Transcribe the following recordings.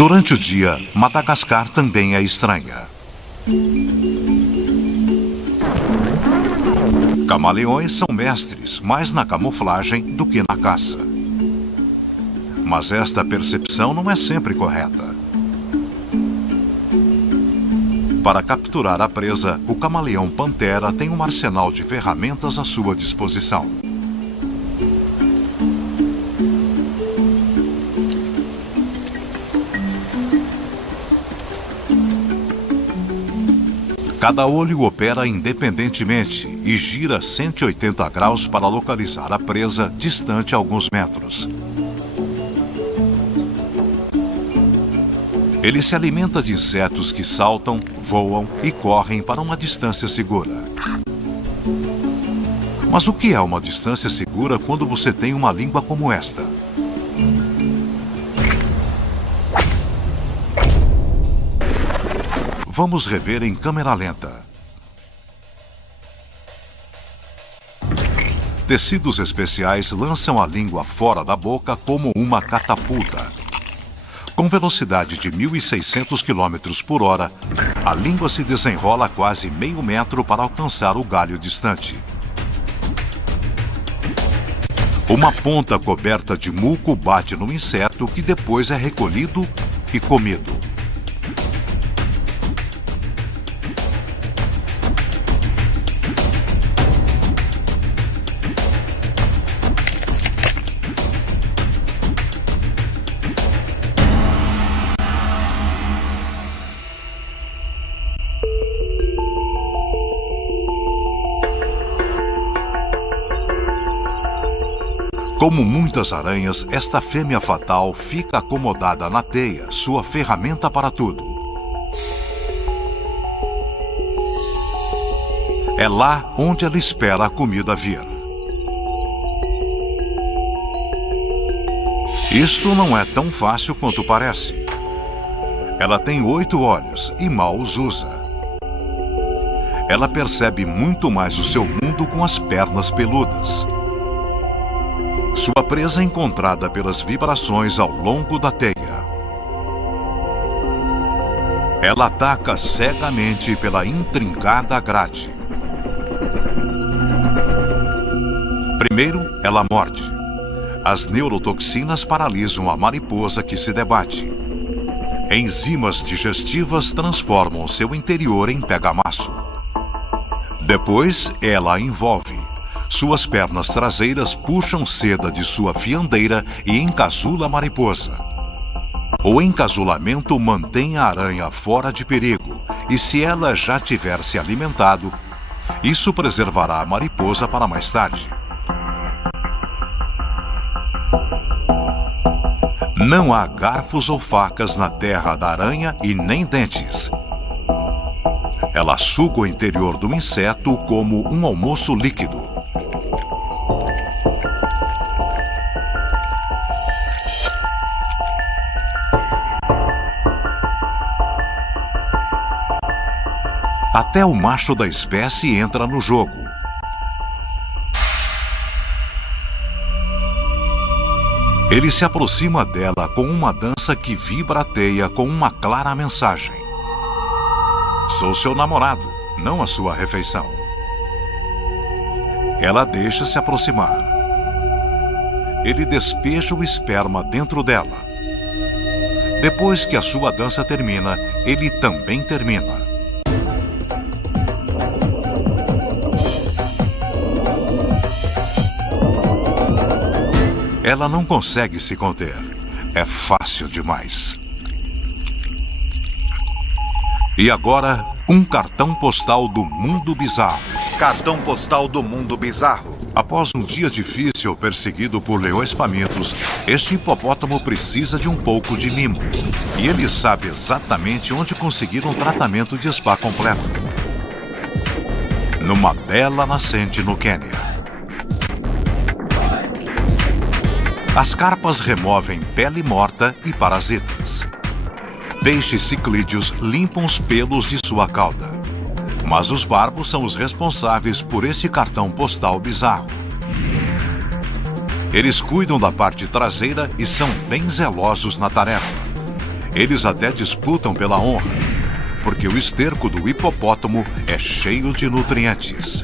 Durante o dia, Madagascar também é estranha. Camaleões são mestres mais na camuflagem do que na caça. Mas esta percepção não é sempre correta. Para capturar a presa, o camaleão pantera tem um arsenal de ferramentas à sua disposição. Cada olho opera independentemente e gira 180 graus para localizar a presa distante a alguns metros. Ele se alimenta de insetos que saltam, voam e correm para uma distância segura. Mas o que é uma distância segura quando você tem uma língua como esta? Vamos rever em câmera lenta. Tecidos especiais lançam a língua fora da boca como uma catapulta. Com velocidade de 1.600 km por hora, a língua se desenrola a quase meio metro para alcançar o galho distante. Uma ponta coberta de muco bate no inseto que depois é recolhido e comido. Como muitas aranhas, esta fêmea fatal fica acomodada na teia, sua ferramenta para tudo. É lá onde ela espera a comida vir. Isto não é tão fácil quanto parece. Ela tem 8 olhos e mal os usa. Ela percebe muito mais o seu mundo com as pernas peludas. Sua presa é encontrada pelas vibrações ao longo da teia. Ela ataca cegamente pela intrincada grade. Primeiro, ela morde. As neurotoxinas paralisam a mariposa que se debate. Enzimas digestivas transformam seu interior em pega-maço. Depois, ela a envolve. Suas pernas traseiras puxam seda de sua fiandeira e encasula a mariposa. O encasulamento mantém a aranha fora de perigo, e se ela já tiver se alimentado, isso preservará a mariposa para mais tarde. Não há garfos ou facas na terra da aranha e nem dentes. Ela suga o interior do inseto como um almoço líquido. Até o macho da espécie entra no jogo. Ele se aproxima dela com uma dança que vibra a teia com uma clara mensagem. Sou seu namorado, não a sua refeição. Ela deixa se aproximar. Ele despeja o esperma dentro dela. Depois que a sua dança termina, ele também termina. Ela não consegue se conter. É fácil demais. E agora, um cartão postal do mundo bizarro. Cartão postal do mundo bizarro. Após um dia difícil perseguido por leões famintos, este hipopótamo precisa de um pouco de mimo. E ele sabe exatamente onde conseguir um tratamento de spa completo. Numa bela nascente no Quênia. As carpas removem pele morta e parasitas. Peixes ciclídeos limpam os pelos de sua cauda. Mas os barbos são os responsáveis por este cartão postal bizarro. Eles cuidam da parte traseira e são bem zelosos na tarefa. Eles até disputam pela honra, porque o esterco do hipopótamo é cheio de nutrientes.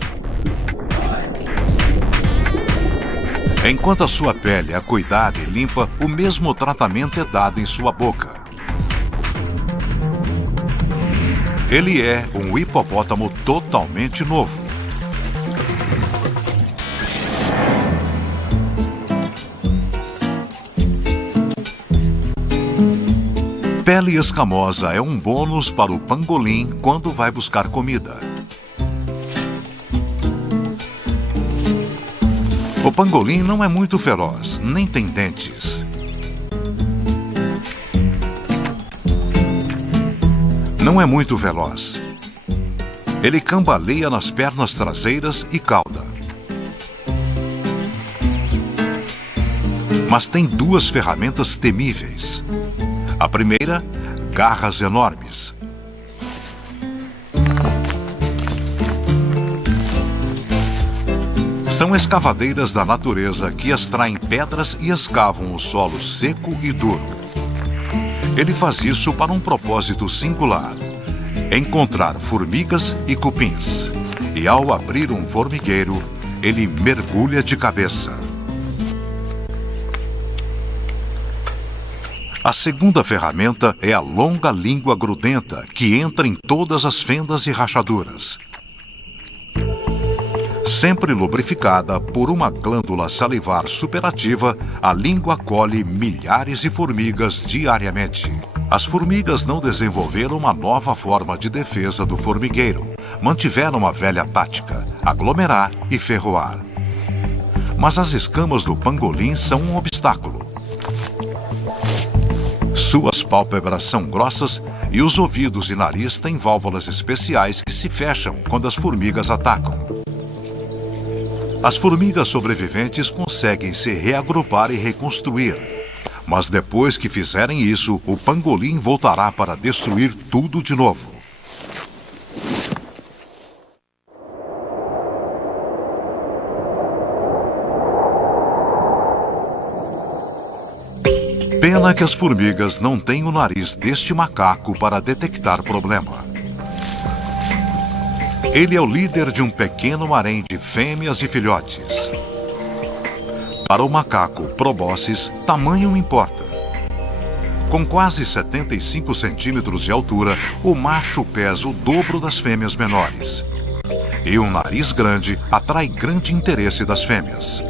Enquanto a sua pele é cuidada e limpa, o mesmo tratamento é dado em sua boca. Ele é um hipopótamo totalmente novo. Pele escamosa é um bônus para o pangolim quando vai buscar comida. O pangolim não é muito feroz, nem tem dentes. Não é muito veloz. Ele cambaleia nas pernas traseiras e cauda. Mas tem duas ferramentas temíveis. A primeira, garras enormes. São escavadeiras da natureza que extraem pedras e escavam o solo seco e duro. Ele faz isso para um propósito singular: encontrar formigas e cupins. E ao abrir um formigueiro, ele mergulha de cabeça. A segunda ferramenta é a longa língua grudenta, que entra em todas as fendas e rachaduras. Sempre lubrificada por uma glândula salivar superativa, a língua colhe milhares de formigas diariamente. As formigas não desenvolveram uma nova forma de defesa do formigueiro. Mantiveram a velha tática: aglomerar e ferroar. Mas as escamas do pangolim são um obstáculo. Suas pálpebras são grossas e os ouvidos e nariz têm válvulas especiais que se fecham quando as formigas atacam. As formigas sobreviventes conseguem se reagrupar e reconstruir. Mas depois que fizerem isso, o pangolim voltará para destruir tudo de novo. Pena que as formigas não têm o nariz deste macaco para detectar problema. Ele é o líder de um pequeno harém de fêmeas e filhotes. Para o macaco proboscis, tamanho importa. Com quase 75 centímetros de altura, o macho pesa o dobro das fêmeas menores. E um nariz grande atrai grande interesse das fêmeas.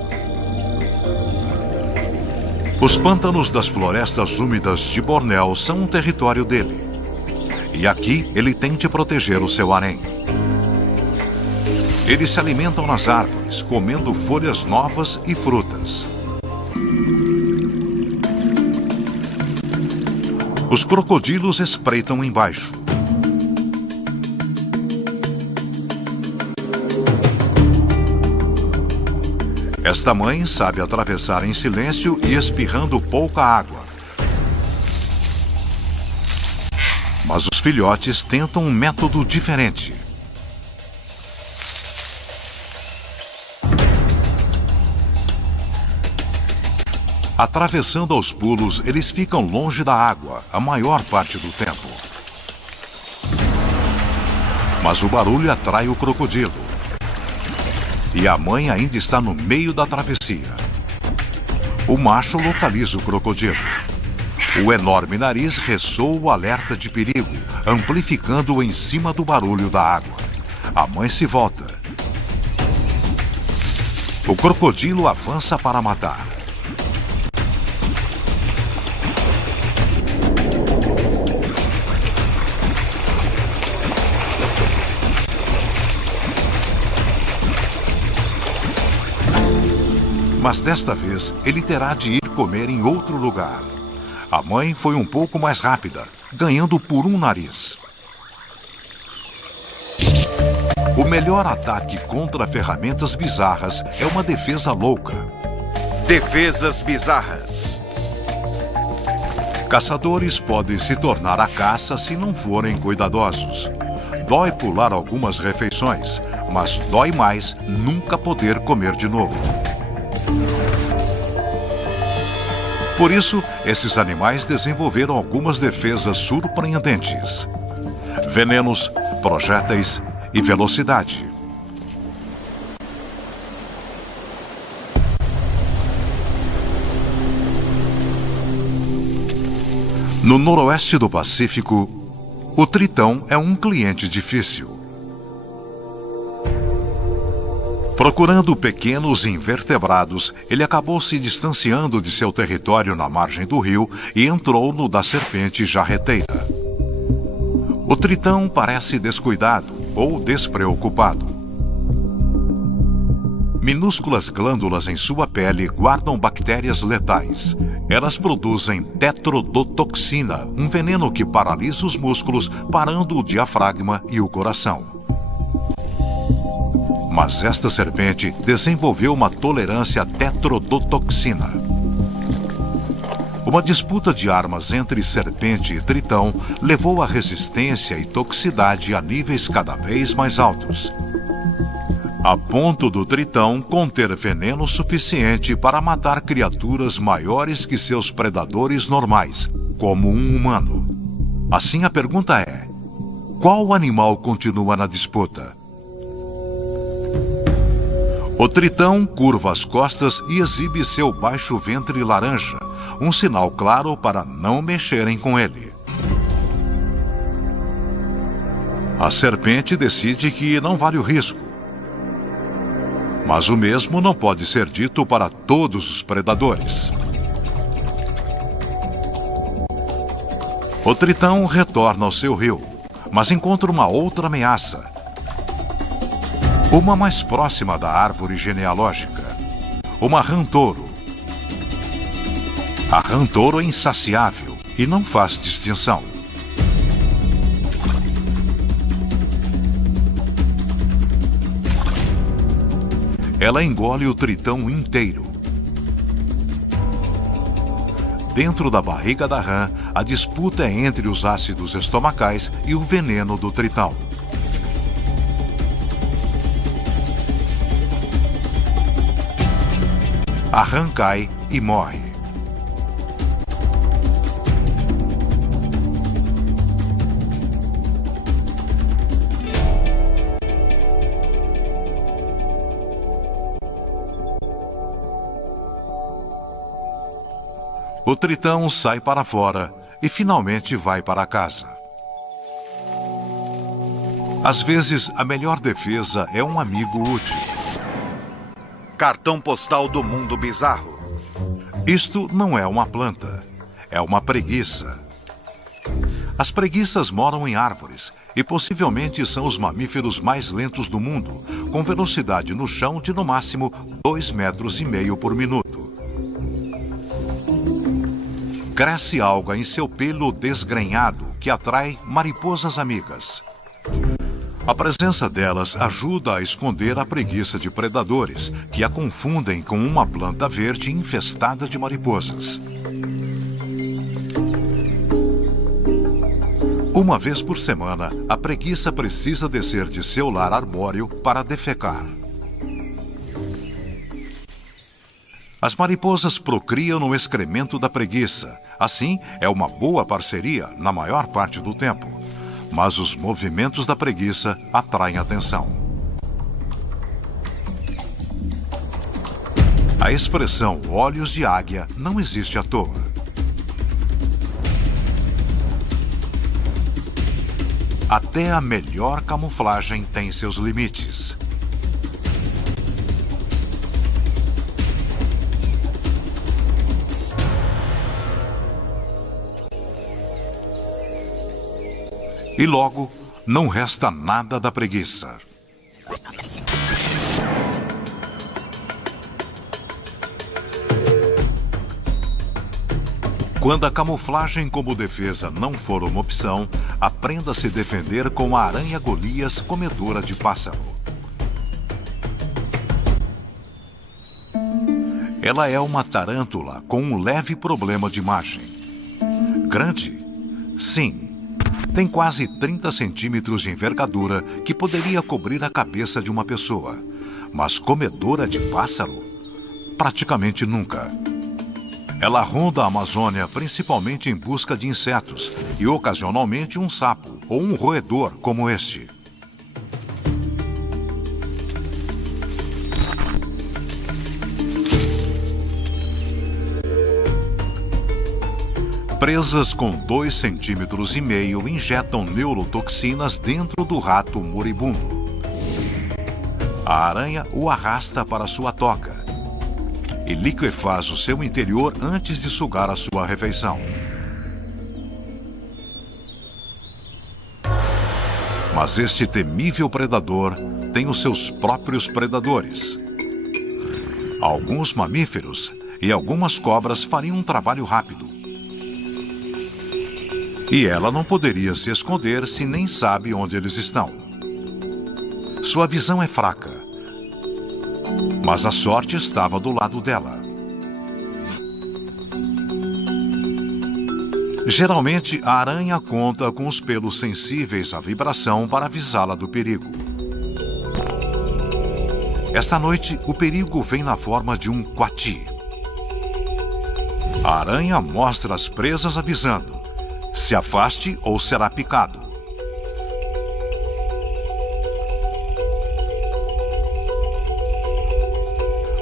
Os pântanos das florestas úmidas de Bornéu são um território dele. E aqui ele tem de proteger o seu harém. Eles se alimentam nas árvores, comendo folhas novas e frutas. Os crocodilos espreitam embaixo. Esta mãe sabe atravessar em silêncio e espirrando pouca água. Mas os filhotes tentam um método diferente. Atravessando aos pulos, eles ficam longe da água a maior parte do tempo. Mas o barulho atrai o crocodilo. E a mãe ainda está no meio da travessia. O macho localiza o crocodilo. O enorme nariz ressoa o alerta de perigo, amplificando-o em cima do barulho da água. A mãe se volta. O crocodilo avança para matar. Mas desta vez ele terá de ir comer em outro lugar. A mãe foi um pouco mais rápida, ganhando por um nariz. O melhor ataque contra ferramentas bizarras é uma defesa louca. Defesas bizarras. Caçadores podem se tornar a caça se não forem cuidadosos. Dói pular algumas refeições, mas dói mais nunca poder comer de novo. Por isso, esses animais desenvolveram algumas defesas surpreendentes: venenos, projéteis e velocidade. No noroeste do Pacífico, o tritão é um cliente difícil. Procurando pequenos invertebrados, ele acabou se distanciando de seu território na margem do rio e entrou no da serpente jarreteira. O tritão parece descuidado ou despreocupado. Minúsculas glândulas em sua pele guardam bactérias letais. Elas produzem tetrodotoxina, um veneno que paralisa os músculos, parando o diafragma e o coração. Mas esta serpente desenvolveu uma tolerância à tetrodotoxina. Uma disputa de armas entre serpente e tritão levou a resistência e toxicidade a níveis cada vez mais altos, a ponto do tritão conter veneno suficiente para matar criaturas maiores que seus predadores normais, como um humano. Assim, a pergunta é: qual animal continua na disputa? O tritão curva as costas e exibe seu baixo ventre laranja, um sinal claro para não mexerem com ele. A serpente decide que não vale o risco. Mas o mesmo não pode ser dito para todos os predadores. O tritão retorna ao seu rio, mas encontra uma outra ameaça. Uma mais próxima da árvore genealógica. Uma rã-touro. A rã-touro é insaciável e não faz distinção. Ela engole o tritão inteiro. Dentro da barriga da rã, a disputa é entre os ácidos estomacais e o veneno do tritão. A rã cai e morre. O tritão sai para fora e finalmente vai para casa. Às vezes, a melhor defesa é um amigo útil. Cartão postal do mundo bizarro. Isto não é uma planta, é uma preguiça. As preguiças moram em árvores e possivelmente são os mamíferos mais lentos do mundo, com velocidade no chão de no máximo 2,5 metros por minuto. Cresce alga em seu pelo desgrenhado que atrai mariposas amigas. A presença delas ajuda a esconder a preguiça de predadores, que a confundem com uma planta verde infestada de mariposas. Uma vez por semana, a preguiça precisa descer de seu lar arbóreo para defecar. As mariposas procriam no excremento da preguiça. Assim, é uma boa parceria na maior parte do tempo. Mas os movimentos da preguiça atraem atenção. A expressão olhos de águia não existe à toa. Até a melhor camuflagem tem seus limites. E logo, não resta nada da preguiça. Quando a camuflagem como defesa não for uma opção, aprenda a se defender com a aranha Golias, comedora de pássaro. Ela é uma tarântula com um leve problema de imagem. Grande? Sim. Tem quase 30 centímetros de envergadura que poderia cobrir a cabeça de uma pessoa. Mas comedora de pássaro? Praticamente nunca. Ela ronda a Amazônia principalmente em busca de insetos e ocasionalmente um sapo ou um roedor como este. Presas com 2,5 centímetros injetam neurotoxinas dentro do rato moribundo. A aranha o arrasta para sua toca e liquefaz o seu interior antes de sugar a sua refeição. Mas este temível predador tem os seus próprios predadores. Alguns mamíferos e algumas cobras fariam um trabalho rápido. E ela não poderia se esconder se nem sabe onde eles estão. Sua visão é fraca, mas a sorte estava do lado dela. Geralmente, a aranha conta com os pelos sensíveis à vibração para avisá-la do perigo. Esta noite, o perigo vem na forma de um coati. A aranha mostra as presas avisando: se afaste ou será picado.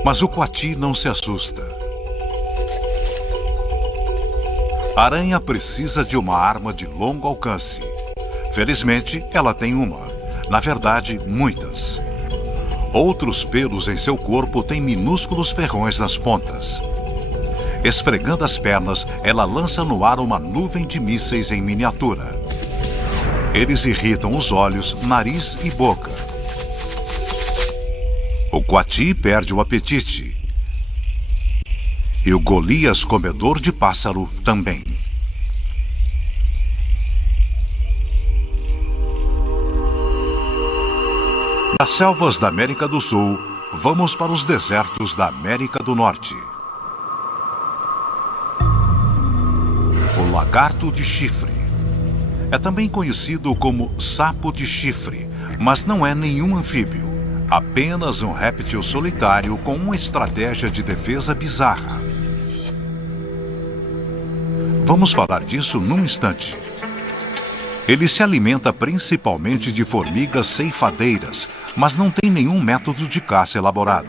Mas o coati não se assusta. A aranha precisa de uma arma de longo alcance. Felizmente, ela tem uma. Na verdade, muitas. Outros pelos em seu corpo têm minúsculos ferrões nas pontas. Esfregando as pernas, ela lança no ar uma nuvem de mísseis em miniatura. Eles irritam os olhos, nariz e boca. O coati perde o apetite. E o Golias comedor de pássaro também. Das selvas da América do Sul, vamos para os desertos da América do Norte. O lagarto de chifre. É também conhecido como sapo de chifre, mas não é nenhum anfíbio. Apenas um réptil solitário com uma estratégia de defesa bizarra. Vamos falar disso num instante. Ele se alimenta principalmente de formigas ceifadeiras, mas não tem nenhum método de caça elaborado.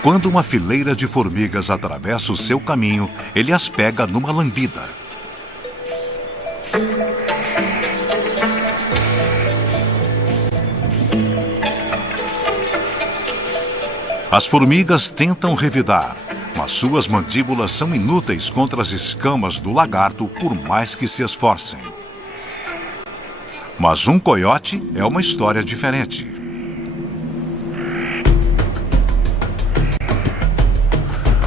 Quando uma fileira de formigas atravessa o seu caminho, ele as pega numa lambida. As formigas tentam revidar, mas suas mandíbulas são inúteis contra as escamas do lagarto, por mais que se esforcem. Mas um coiote é uma história diferente.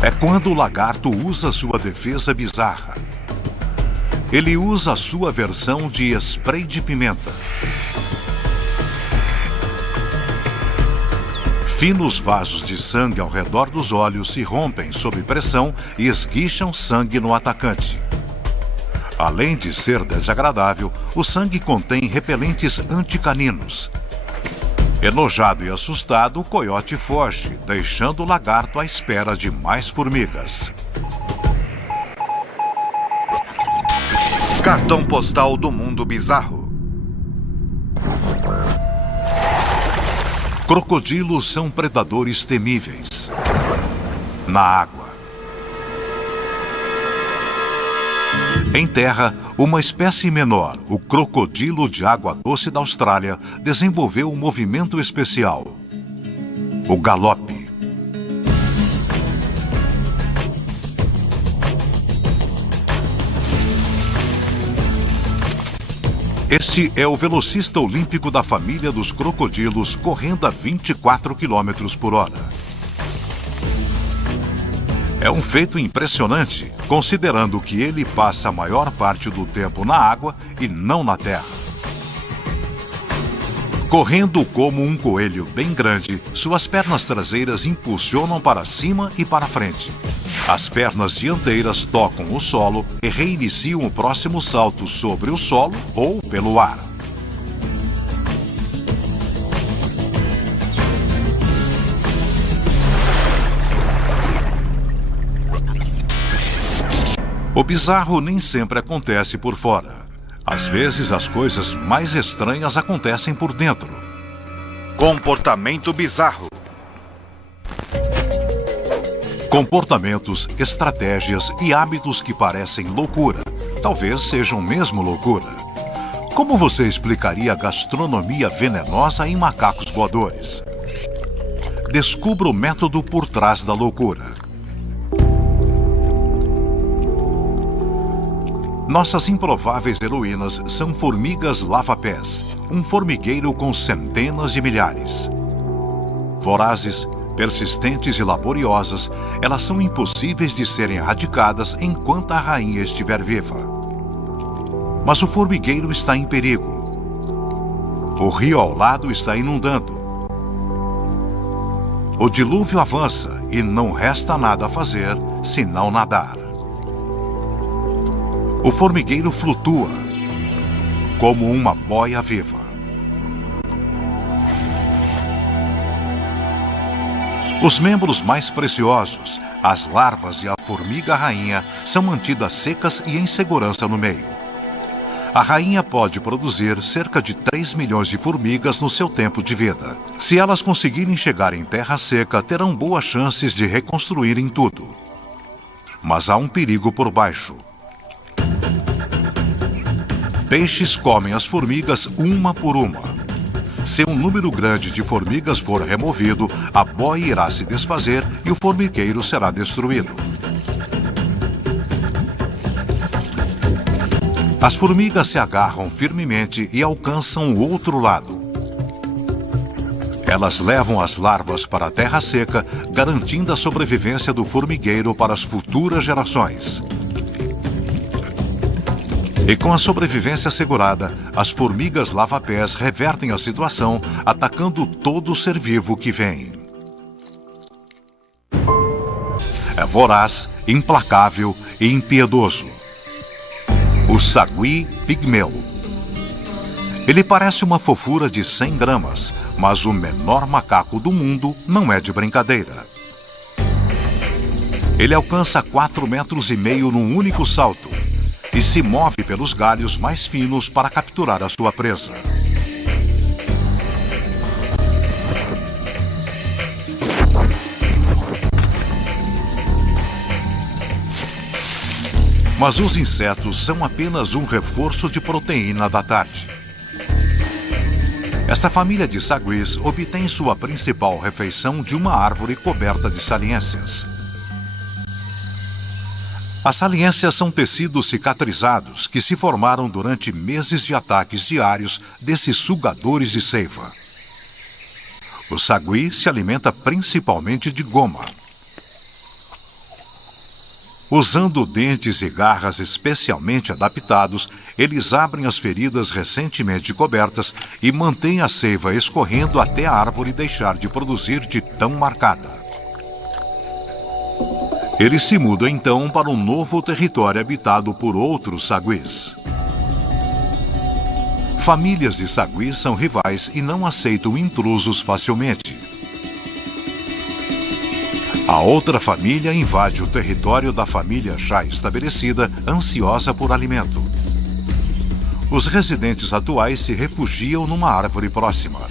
É quando o lagarto usa sua defesa bizarra. Ele usa a sua versão de spray de pimenta. Finos vasos de sangue ao redor dos olhos se rompem sob pressão e esguicham sangue no atacante. Além de ser desagradável, o sangue contém repelentes anticaninos. Enojado e assustado, o coiote foge, deixando o lagarto à espera de mais formigas. Cartão postal do mundo bizarro. Crocodilos são predadores temíveis. Na água. Em terra, uma espécie menor, o crocodilo de água doce da Austrália, desenvolveu um movimento especial: o galope. Este é o velocista olímpico da família dos crocodilos, correndo a 24 km por hora. É um feito impressionante, considerando que ele passa a maior parte do tempo na água e não na terra. Correndo como um coelho bem grande, suas pernas traseiras impulsionam para cima e para frente. As pernas dianteiras tocam o solo e reiniciam o próximo salto sobre o solo ou pelo ar. O bizarro nem sempre acontece por fora. Às vezes, as coisas mais estranhas acontecem por dentro. Comportamento bizarro. Comportamentos, estratégias e hábitos que parecem loucura, talvez sejam mesmo loucura. Como você explicaria a gastronomia venenosa em macacos voadores? Descubra o método por trás da loucura. Nossas improváveis heroínas são formigas lava-pés, um formigueiro com centenas de milhares. Vorazes, persistentes e laboriosas, elas são impossíveis de serem erradicadas enquanto a rainha estiver viva. Mas o formigueiro está em perigo. O rio ao lado está inundando. O dilúvio avança e não resta nada a fazer senão nadar. O formigueiro flutua como uma boia viva. Os membros mais preciosos, as larvas e a formiga rainha, são mantidas secas e em segurança no meio. A rainha pode produzir cerca de 3 milhões de formigas no seu tempo de vida. Se elas conseguirem chegar em terra seca, terão boas chances de reconstruírem tudo. Mas há um perigo por baixo. Peixes comem as formigas uma por uma. Se um número grande de formigas for removido, a boia irá se desfazer e o formigueiro será destruído. As formigas se agarram firmemente e alcançam o outro lado. Elas levam as larvas para a terra seca, garantindo a sobrevivência do formigueiro para as futuras gerações. E com a sobrevivência assegurada, as formigas lava-pés revertem a situação, atacando todo ser vivo que vem. É voraz, implacável e impiedoso. O sagui pigmeu. Ele parece uma fofura de 100 gramas, mas o menor macaco do mundo não é de brincadeira. Ele alcança 4,5 metros num único salto e se move pelos galhos mais finos para capturar a sua presa. Mas os insetos são apenas um reforço de proteína da tarde. Esta família de saguis obtém sua principal refeição de uma árvore coberta de saliências. As saliências são tecidos cicatrizados que se formaram durante meses de ataques diários desses sugadores de seiva. O sagui se alimenta principalmente de goma. Usando dentes e garras especialmente adaptados, eles abrem as feridas recentemente cobertas e mantêm a seiva escorrendo até a árvore deixar de produzir de tão marcada. Eles se mudam então para um novo território habitado por outros saguis. Famílias de saguis são rivais e não aceitam intrusos facilmente. A outra família invade o território da família já estabelecida, ansiosa por alimento. Os residentes atuais se refugiam numa árvore próxima.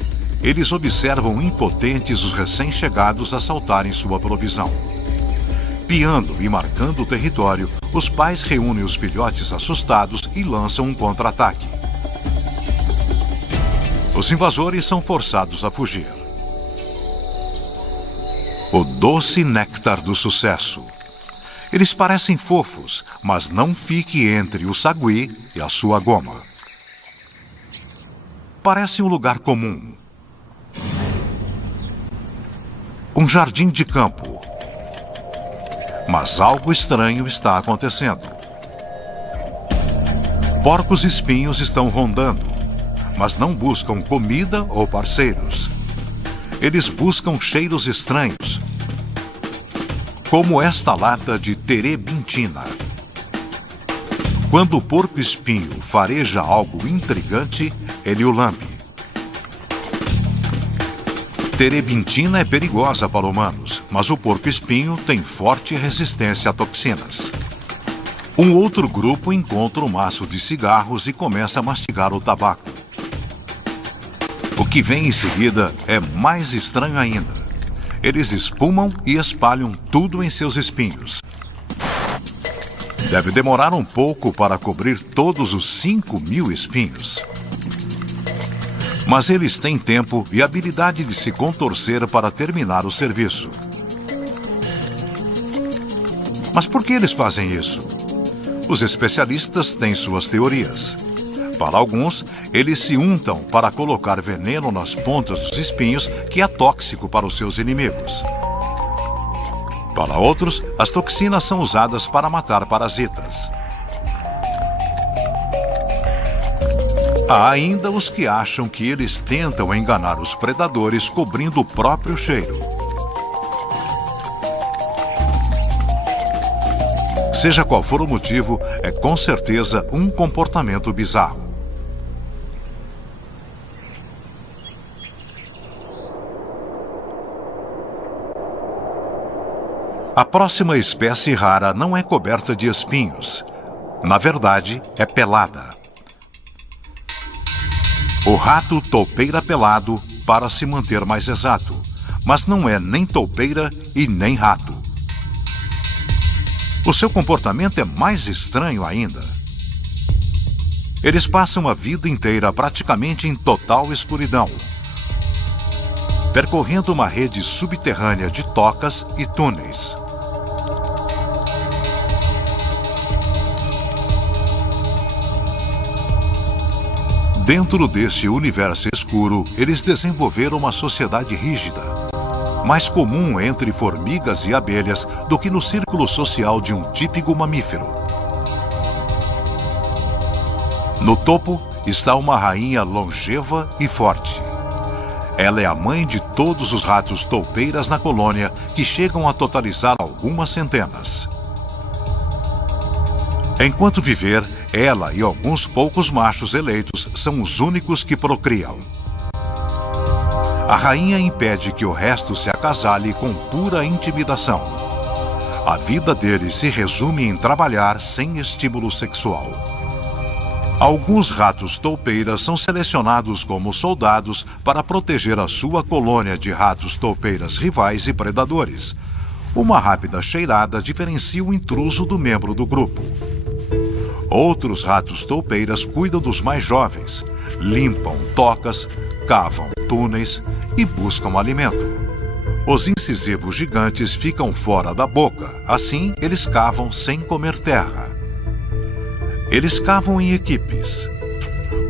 Eles observam impotentes os recém-chegados assaltarem sua provisão. Piando e marcando o território, os pais reúnem os filhotes assustados e lançam um contra-ataque. Os invasores são forçados a fugir. O doce néctar do sucesso. Eles parecem fofos, mas não fique entre o sagui e a sua goma. Parece um lugar comum. Um jardim de campo. Mas algo estranho está acontecendo. Porcos-espinhos estão rondando, mas não buscam comida ou parceiros. Eles buscam cheiros estranhos, como esta lata de terebintina. Quando o porco-espinho fareja algo intrigante, ele o lambe. Terebintina é perigosa para humanos, mas o porco-espinho tem forte resistência a toxinas. Um outro grupo encontra um maço de cigarros e começa a mastigar o tabaco. O que vem em seguida é mais estranho ainda. Eles espumam e espalham tudo em seus espinhos. Deve demorar um pouco para cobrir todos os 5.000 espinhos. Mas eles têm tempo e habilidade de se contorcer para terminar o serviço. Mas por que eles fazem isso? Os especialistas têm suas teorias. Para alguns, eles se untam para colocar veneno nas pontas dos espinhos, que é tóxico para os seus inimigos. Para outros, as toxinas são usadas para matar parasitas. Há ainda os que acham que eles tentam enganar os predadores cobrindo o próprio cheiro. Seja qual for o motivo, é com certeza um comportamento bizarro. A próxima espécie rara não é coberta de espinhos. Na verdade, é pelada. O rato toupeira pelado, para se manter mais exato, mas não é nem toupeira e nem rato. O seu comportamento é mais estranho ainda. Eles passam a vida inteira praticamente em total escuridão, percorrendo uma rede subterrânea de tocas e túneis. Dentro desse universo escuro, eles desenvolveram uma sociedade rígida, mais comum entre formigas e abelhas do que no círculo social de um típico mamífero. No topo está uma rainha longeva e forte. Ela é a mãe de todos os ratos toupeiras na colônia, que chegam a totalizar algumas centenas. Enquanto viver, ela e alguns poucos machos eleitos são os únicos que procriam. A rainha impede que o resto se acasale com pura intimidação. A vida deles se resume em trabalhar sem estímulo sexual. Alguns ratos toupeiras são selecionados como soldados para proteger a sua colônia de ratos toupeiras rivais e predadores. Uma rápida cheirada diferencia o intruso do membro do grupo. Outros ratos toupeiras cuidam dos mais jovens, limpam tocas, cavam túneis e buscam alimento. Os incisivos gigantes ficam fora da boca, assim eles cavam sem comer terra. Eles cavam em equipes.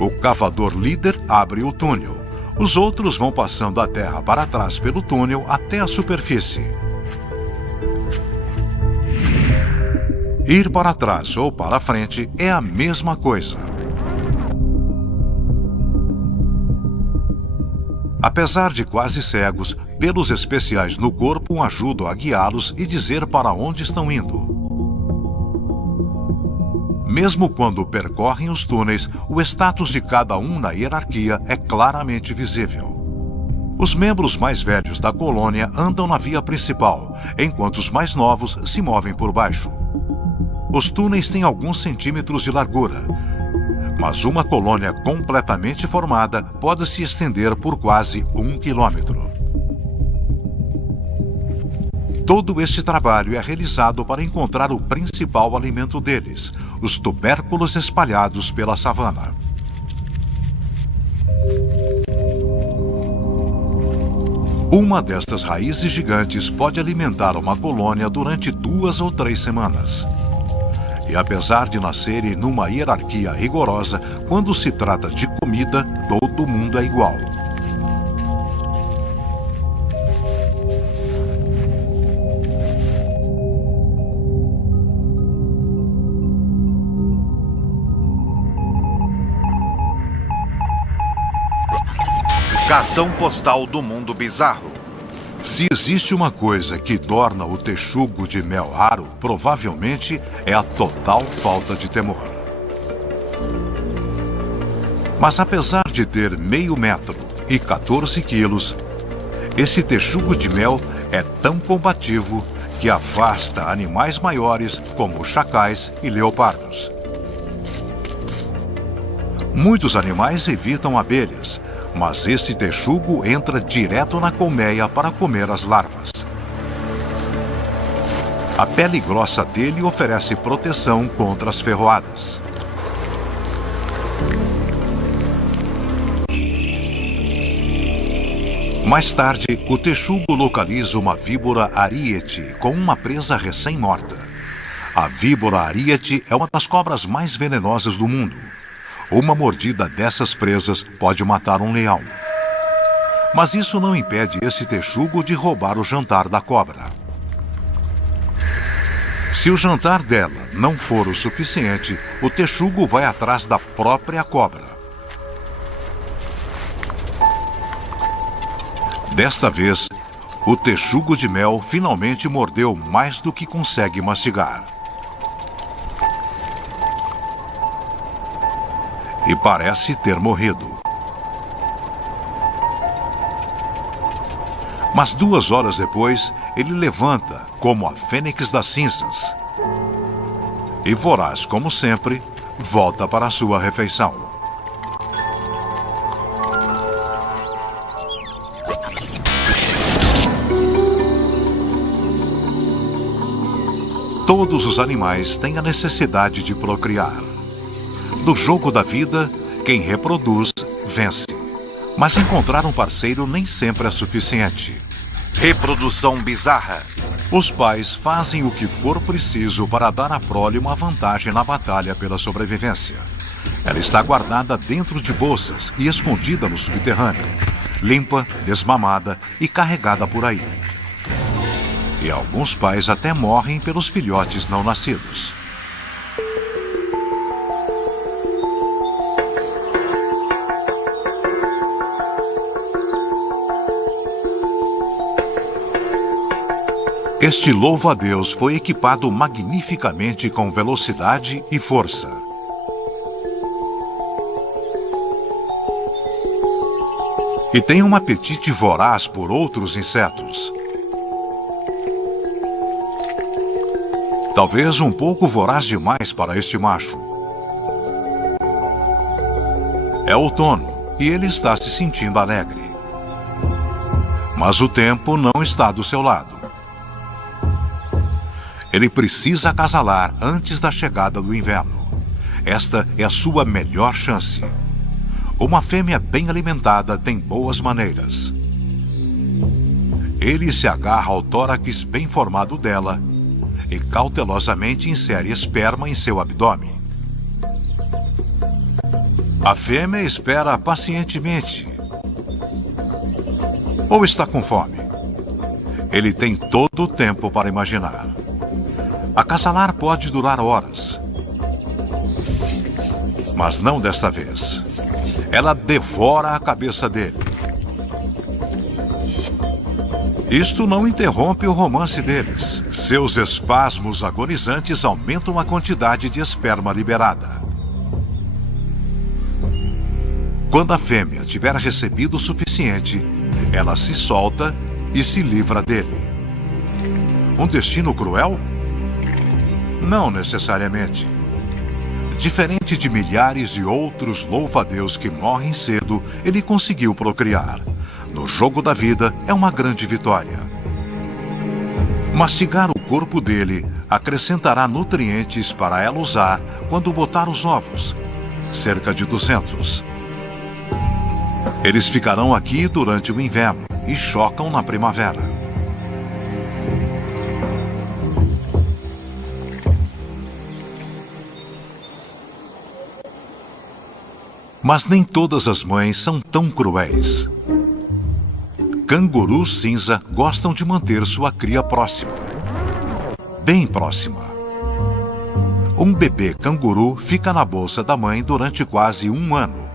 O cavador líder abre o túnel. Os outros vão passando a terra para trás pelo túnel até a superfície. Ir para trás ou para frente é a mesma coisa. Apesar de quase cegos, pelos especiais no corpo ajudam a guiá-los e dizer para onde estão indo. Mesmo quando percorrem os túneis, o status de cada um na hierarquia é claramente visível. Os membros mais velhos da colônia andam na via principal, enquanto os mais novos se movem por baixo. Os túneis têm alguns centímetros de largura, mas uma colônia completamente formada pode se estender por quase 1 quilômetro. Todo este trabalho é realizado para encontrar o principal alimento deles, os tubérculos espalhados pela savana. Uma destas raízes gigantes pode alimentar uma colônia durante 2 ou 3 semanas. E apesar de nascerem numa hierarquia rigorosa, quando se trata de comida, todo mundo é igual. Cartão postal do mundo bizarro. Se existe uma coisa que torna o texugo de mel raro, provavelmente é a total falta de temor. Mas apesar de ter meio metro e 14 quilos, esse texugo de mel é tão combativo que afasta animais maiores como chacais e leopardos. Muitos animais evitam abelhas, mas este texugo entra direto na colmeia para comer as larvas. A pele grossa dele oferece proteção contra as ferroadas. Mais tarde, o texugo localiza uma víbora ariete com uma presa recém-morta. A víbora ariete é uma das cobras mais venenosas do mundo. Uma mordida dessas presas pode matar um leão. Mas isso não impede esse texugo de roubar o jantar da cobra. Se o jantar dela não for o suficiente, o texugo vai atrás da própria cobra. Desta vez, o texugo de mel finalmente mordeu mais do que consegue mastigar. E parece ter morrido. Mas 2 horas depois, ele levanta como a fênix das cinzas. E voraz como sempre, volta para a sua refeição. Todos os animais têm a necessidade de procriar. No jogo da vida, quem reproduz, vence. Mas encontrar um parceiro nem sempre é suficiente. Reprodução bizarra. Os pais fazem o que for preciso para dar à prole uma vantagem na batalha pela sobrevivência. Ela está guardada dentro de bolsas e escondida no subterrâneo, limpa, desmamada e carregada por aí. E alguns pais até morrem pelos filhotes não nascidos. Este louva-a-Deus foi equipado magnificamente com velocidade e força. E tem um apetite voraz por outros insetos. Talvez um pouco voraz demais para este macho. É outono e ele está se sentindo alegre. Mas o tempo não está do seu lado. Ele precisa acasalar antes da chegada do inverno. Esta é a sua melhor chance. Uma fêmea bem alimentada tem boas maneiras. Ele se agarra ao tórax bem formado dela e cautelosamente insere esperma em seu abdômen. A fêmea espera pacientemente. Ou está com fome? Ele tem todo o tempo para imaginar. Acasalar pode durar horas. Mas não desta vez. Ela devora a cabeça dele. Isto não interrompe o romance deles. Seus espasmos agonizantes aumentam a quantidade de esperma liberada. Quando a fêmea tiver recebido o suficiente, ela se solta e se livra dele. Um destino cruel? Não necessariamente. Diferente de milhares de outros louva-a-Deus que morrem cedo, ele conseguiu procriar. No jogo da vida, é uma grande vitória. Mastigar o corpo dele acrescentará nutrientes para ela usar quando botar os ovos. Cerca de 200. Eles ficarão aqui durante o inverno e chocam na primavera. Mas nem todas as mães são tão cruéis. Cangurus cinza gostam de manter sua cria próxima. Bem próxima. Um bebê canguru fica na bolsa da mãe durante quase 1 ano.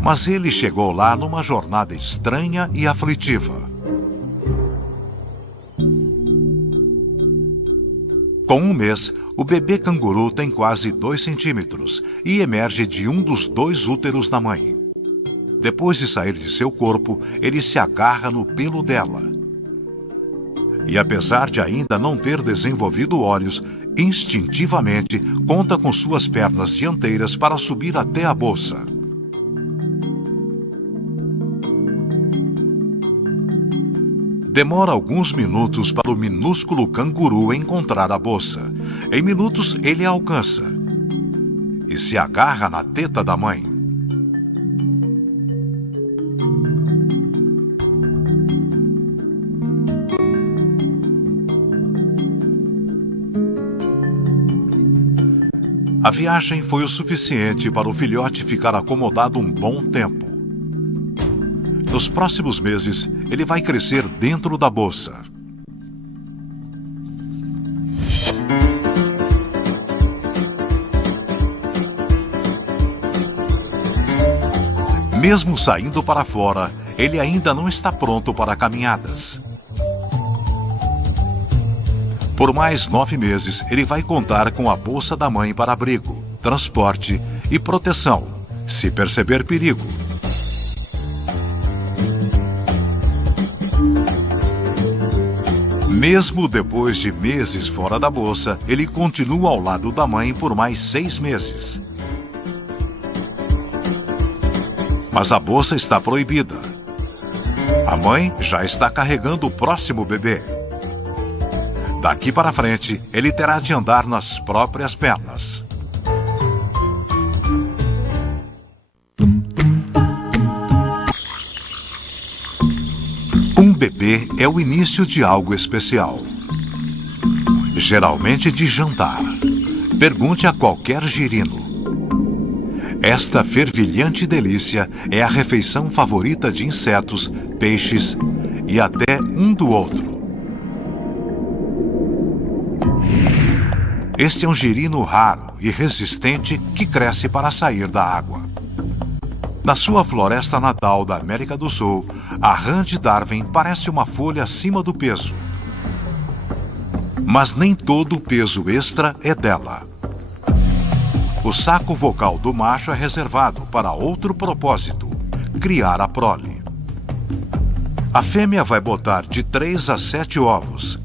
Mas ele chegou lá numa jornada estranha e aflitiva. Com 1 mês, o bebê canguru tem quase 2 centímetros e emerge de um dos 2 úteros da mãe. Depois de sair de seu corpo, ele se agarra no pelo dela. E apesar de ainda não ter desenvolvido olhos, instintivamente conta com suas pernas dianteiras para subir até a bolsa. Demora alguns minutos para o minúsculo canguru encontrar a bolsa. Em minutos ele a alcança e se agarra na teta da mãe. A viagem foi o suficiente para o filhote ficar acomodado um bom tempo. Nos próximos meses, ele vai crescer dentro da bolsa. Mesmo saindo para fora, ele ainda não está pronto para caminhadas. Por mais 9 meses, ele vai contar com a bolsa da mãe para abrigo, transporte e proteção, se perceber perigo. Mesmo depois de meses fora da bolsa, ele continua ao lado da mãe por mais 6 meses. Mas a bolsa está proibida. A mãe já está carregando o próximo bebê. Daqui para frente, ele terá de andar nas próprias pernas. Um bebê é o início de algo especial. Geralmente de jantar. Pergunte a qualquer girino. Esta fervilhante delícia é a refeição favorita de insetos, peixes e até um do outro. Este é um girino raro e resistente que cresce para sair da água. Na sua floresta natal da América do Sul, a rã de Darwin parece uma folha acima do peso. Mas nem todo o peso extra é dela. O saco vocal do macho é reservado para outro propósito: criar a prole. A fêmea vai botar de 3 a 7 ovos.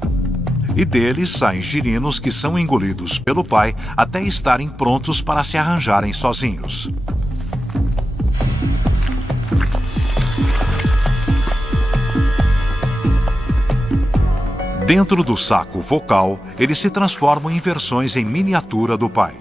E deles saem girinos que são engolidos pelo pai até estarem prontos para se arranjarem sozinhos. Dentro do saco vocal, eles se transformam em versões em miniatura do pai.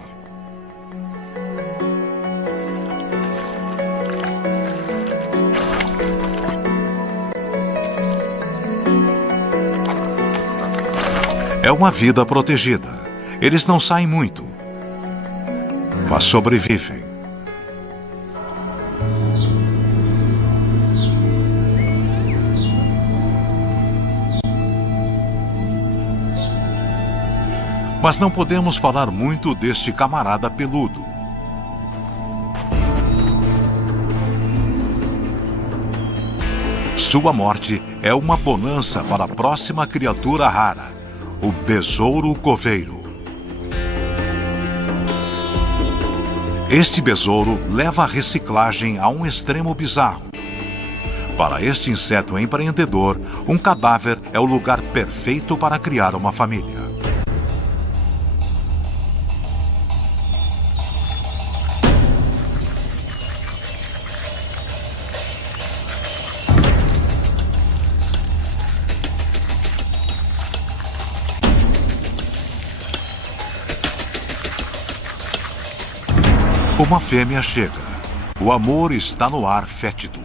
É uma vida protegida. Eles não saem muito, mas sobrevivem. Mas não podemos falar muito deste camarada peludo. Sua morte é uma bonança para a próxima criatura rara, o besouro coveiro. Este besouro leva a reciclagem a um extremo bizarro. Para este inseto empreendedor, um cadáver é o lugar perfeito para criar uma família. Uma fêmea chega. O amor está no ar fétido.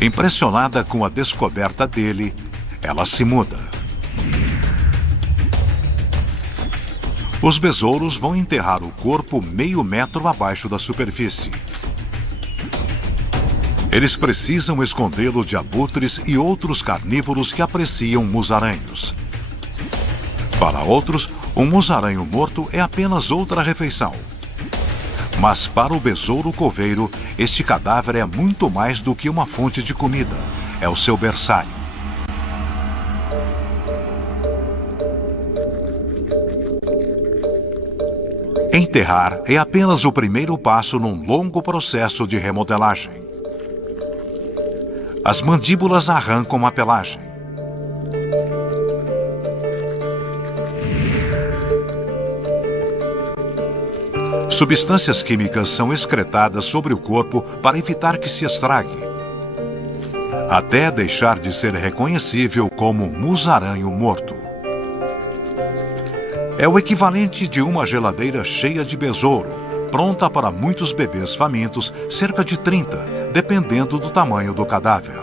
Impressionada com a descoberta dele, ela se muda. Os besouros vão enterrar o corpo meio metro abaixo da superfície. Eles precisam escondê-lo de abutres e outros carnívoros que apreciam musaranhos. Para outros, um musaranho morto é apenas outra refeição. Mas para o besouro coveiro, este cadáver é muito mais do que uma fonte de comida. É o seu berçário. Enterrar é apenas o primeiro passo num longo processo de remodelagem. As mandíbulas arrancam a pelagem. Substâncias químicas são excretadas sobre o corpo para evitar que se estrague, até deixar de ser reconhecível como musaranho morto. É o equivalente de uma geladeira cheia de besouro, pronta para muitos bebês famintos, cerca de 30, dependendo do tamanho do cadáver.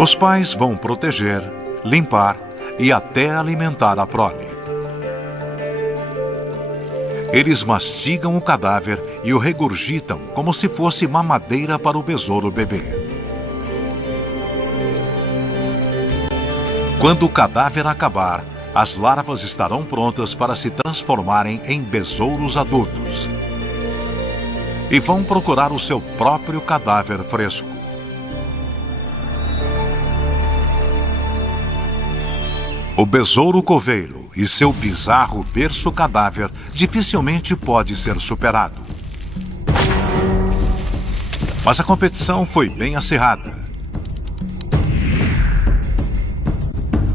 Os pais vão proteger, limpar e até alimentar a prole. Eles mastigam o cadáver e o regurgitam como se fosse mamadeira para o besouro bebê. Quando o cadáver acabar, as larvas estarão prontas para se transformarem em besouros adultos. E vão procurar o seu próprio cadáver fresco. O besouro coveiro e seu bizarro berço cadáver dificilmente pode ser superado. Mas a competição foi bem acirrada.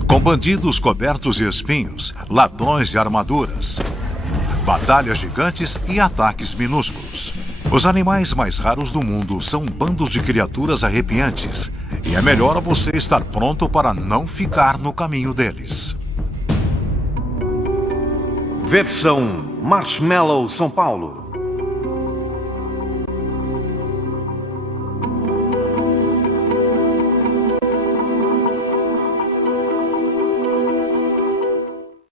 Com bandidos cobertos de espinhos, ladrões de armaduras, batalhas gigantes e ataques minúsculos. Os animais mais raros do mundo são bandos de criaturas arrepiantes, e é melhor você estar pronto para não ficar no caminho deles. Versão Marshmallow São Paulo.